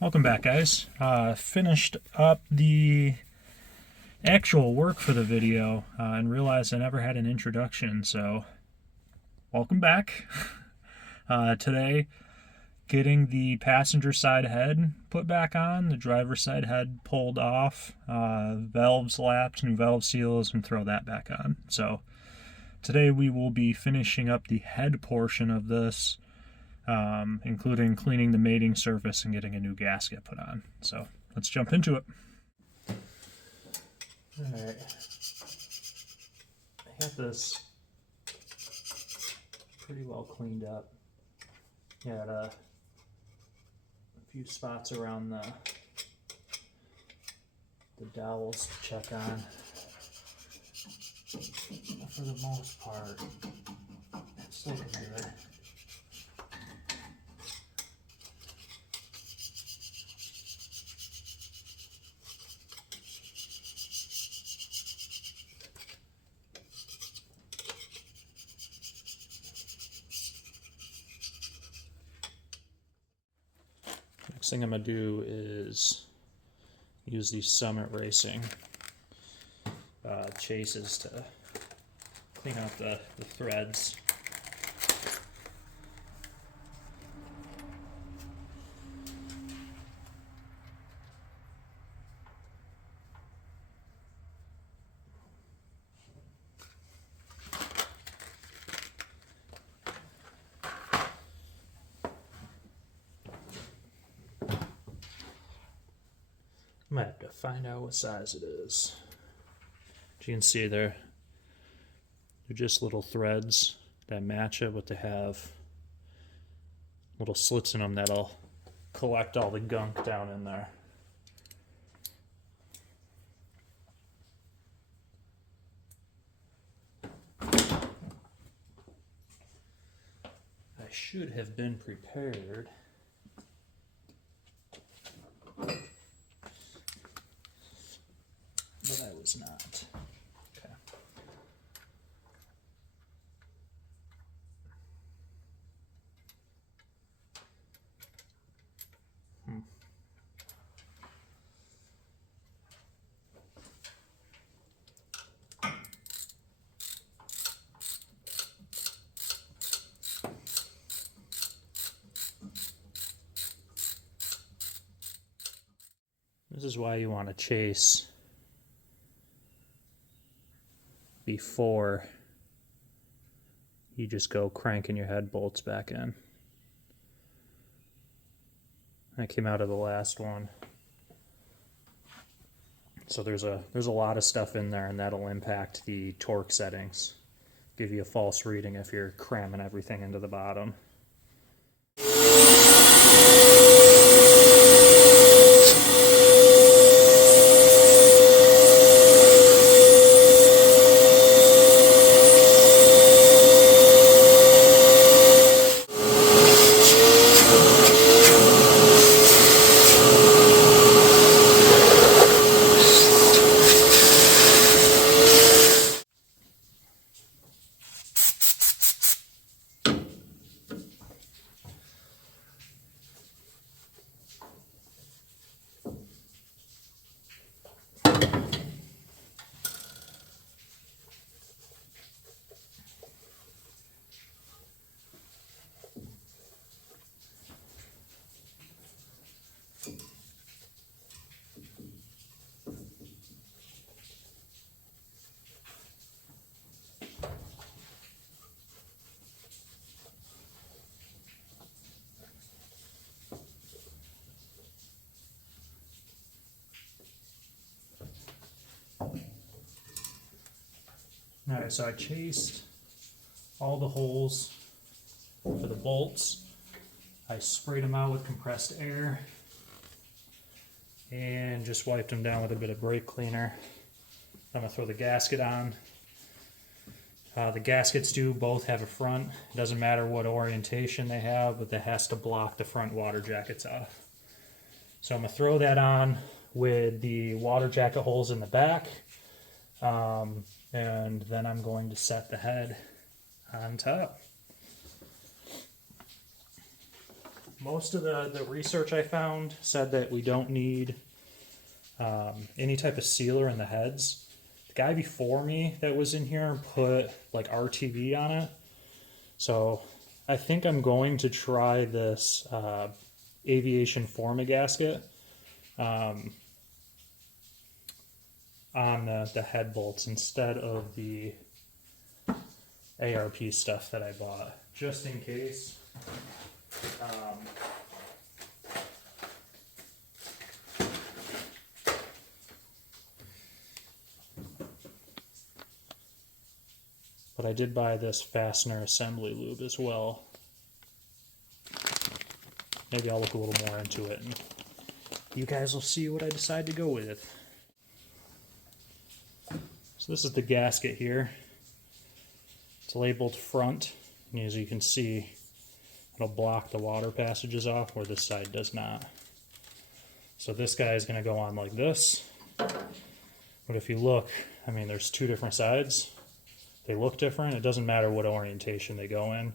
Welcome back, guys. Finished up the actual work for the video and realized I never had an introduction, so welcome back. Today, getting the passenger side head put back on, the driver's side head pulled off, valves lapped, new valve seals, and throw that back on. So today we will be finishing up the head portion of this, including cleaning the mating surface and getting a new gasket put on. So let's jump into it. Alright, I have this pretty well cleaned up. Got a few spots around the dowels to check on. But for the most part, it's looking good. Next thing I'm going to do is use these Summit Racing chases to clean out the threads. I might have to find out what size it is. As you can see they're just little threads that match it, but they have little slits in them that'll collect all the gunk down in there. I should have been prepared. But I was not. Okay. This is why you want to chase before you just go cranking your head bolts back in. That came out of the last one. So there's a lot of stuff in there, and that'll impact the torque settings. Give you a false reading if you're cramming everything into the bottom. Alright, so I chased all the holes for the bolts. I sprayed them out with compressed air and just wiped them down with a bit of brake cleaner. I'm going to throw the gasket on. The gaskets do both have a front. It doesn't matter what orientation they have, but that has to block the front water jackets off. So I'm going to throw that on with the water jacket holes in the back. And then I'm going to set the head on top. most of the research I found said that we don't need any type of sealer in the heads. The guy before me that was in here put like RTV on it. So I think I'm going to try this aviation forma gasket on the head bolts instead of the ARP stuff that I bought, just in case. But I did buy this fastener assembly lube as well. Maybe I'll look a little more into it and you guys will see what I decide to go with. So this is the gasket here. It's labeled front, and as you can see, it'll block the water passages off where this side does not. So this guy is going to go on like this. But if you look, I mean, there's two different sides. They look different. It doesn't matter what orientation they go in.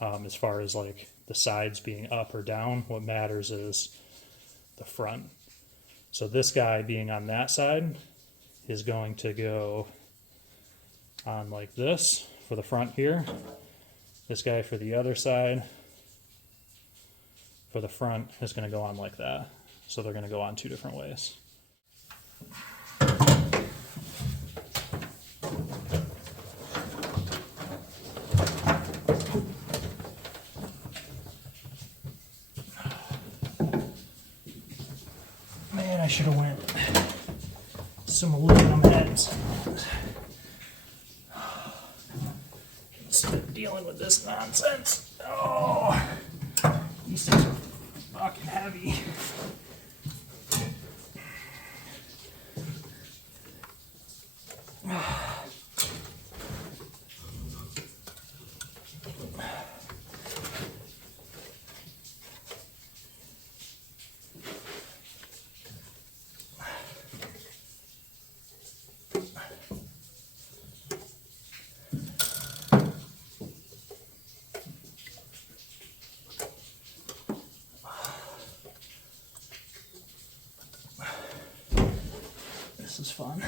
As far as like the sides being up or down, what matters is the front. So this guy being on that side is going to go on like this for the front here. This guy for the other side for the front is going to go on like that. So they're going to go on two different ways. Man, I should have went some aluminum heads. Instead of dealing with this nonsense. Oh, these things are fucking heavy. This is fun.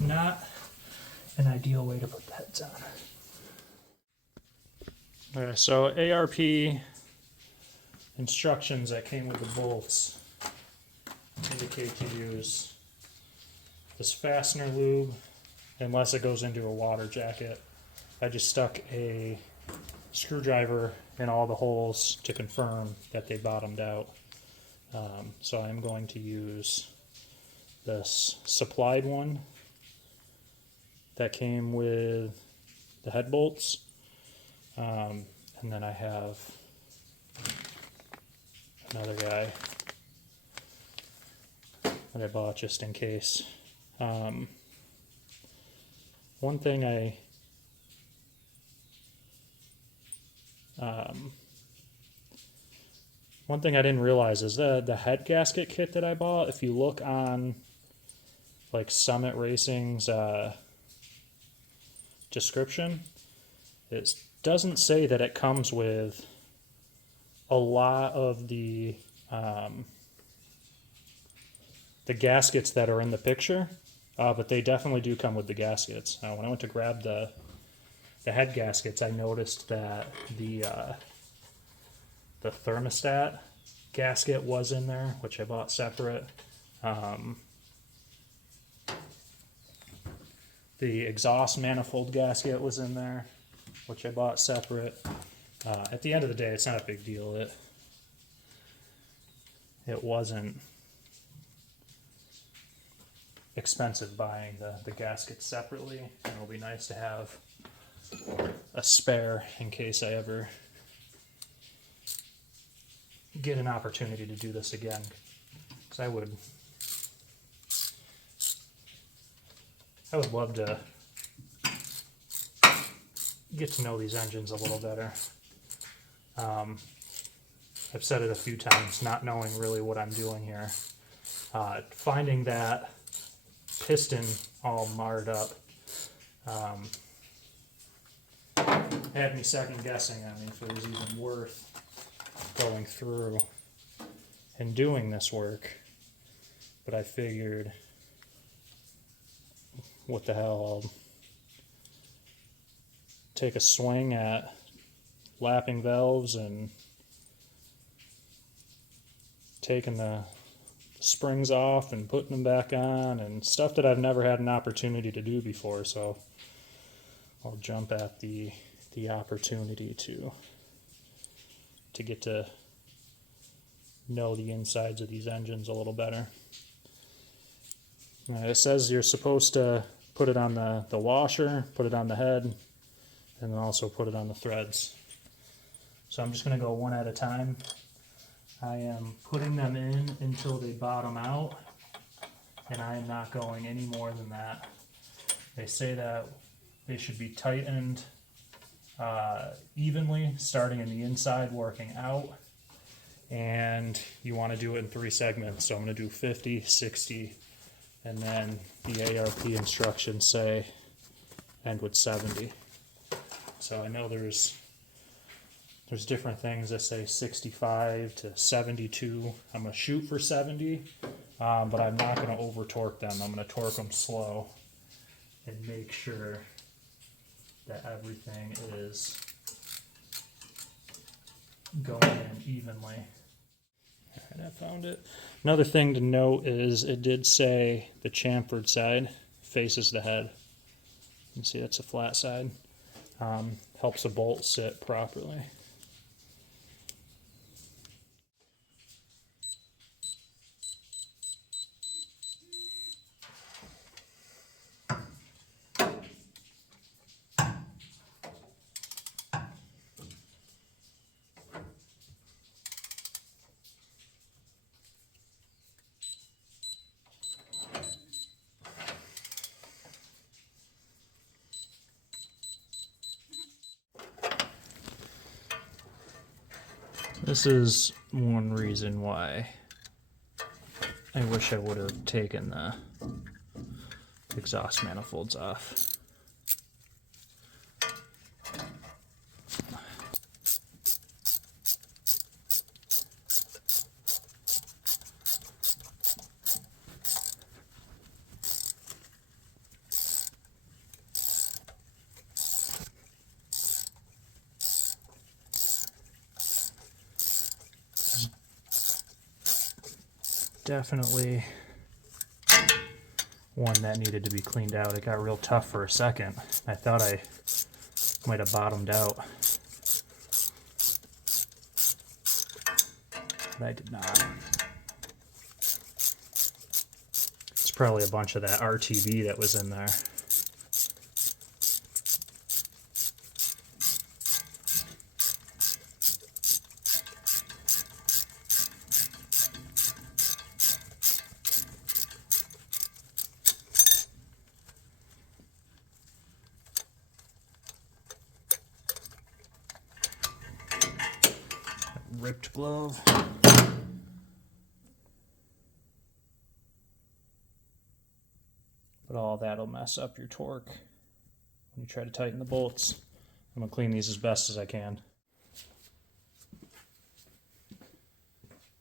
Not an ideal way to put the heads on. Okay, so ARP instructions that came with the bolts indicate to use this fastener lube unless it goes into a water jacket. I just stuck a screwdriver in all the holes to confirm that they bottomed out. So I'm going to use this supplied one that came with the head bolts. And then I have another guy that I bought just in case. One thing I didn't realize is the head gasket kit that I bought, if you look on like Summit Racing's description, it doesn't say that it comes with a lot of the gaskets that are in the picture, but they definitely do come with the gaskets. When I went to grab the head gaskets, I noticed that the thermostat gasket was in there, which I bought separate. The exhaust manifold gasket was in there, which I bought separate. At the end of the day, it's not a big deal. It wasn't expensive buying the gaskets separately, and it'll be nice to have a spare in case I ever get an opportunity to do this again, because I would love to get to know these engines a little better. I've said it a few times, not knowing really what I'm doing here. Finding that piston all marred up had me second guessing on if it was even worth going through and doing this work. But I figured, what the hell, I'll take a swing at lapping valves and taking the springs off and putting them back on, and stuff that I've never had an opportunity to do before. So I'll jump at the opportunity to get to know the insides of these engines a little better. It says you're supposed to put it on the washer, put it on the head, and then also put it on the threads. So I'm just going to go one at a time. I am putting them in until they bottom out, and I am not going any more than that. They say that they should be tightened evenly, starting in the inside, working out, and you want to do it in 3 segments. So I'm going to do 50, 60, and then the ARP instructions say end with 70. So I know there's different things that say 65 to 72. I'm going to shoot for 70, but I'm not going to over torque them. I'm going to torque them slow and make sure that everything is going in evenly. All right, I found it. Another thing to note is it did say the chamfered side faces the head. You can see that's a flat side. Helps a bolt sit properly. This is one reason why I wish I would have taken the exhaust manifolds off. Definitely one that needed to be cleaned out. It got real tough for a second. I thought I might have bottomed out, but I did not. It's probably a bunch of that RTV that was in there. Ripped glove. But all that'll mess up your torque when you try to tighten the bolts. I'm going to clean these as best as I can.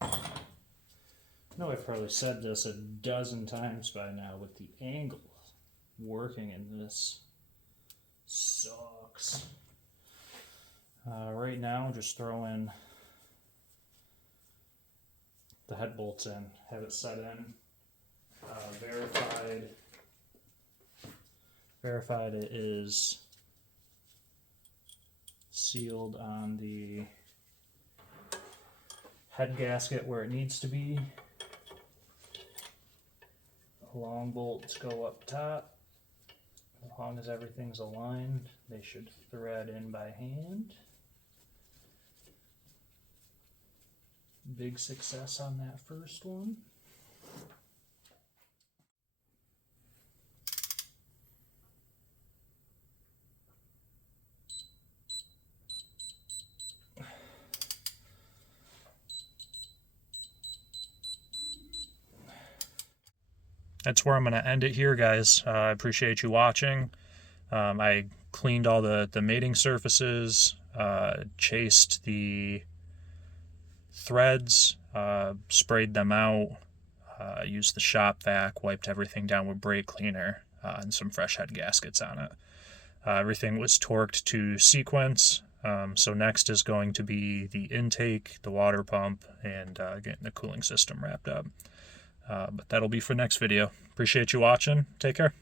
I know I've probably said this a dozen times by now, but the angle working in this sucks. Right now, just throw in the head bolts in, have it set in, verified it is sealed on the head gasket where it needs to be. Long bolts go up top. As long as everything's aligned, they should thread in by hand. Big success on that first one. That's where I'm going to end it here, guys. I appreciate you watching. I cleaned all the mating surfaces, chased the threads, sprayed them out, used the shop vac, wiped everything down with brake cleaner, and some fresh head gaskets on it. Everything was torqued to sequence. So next is going to be the intake, the water pump, and getting the cooling system wrapped up. But that'll be for next video. Appreciate you watching. Take care.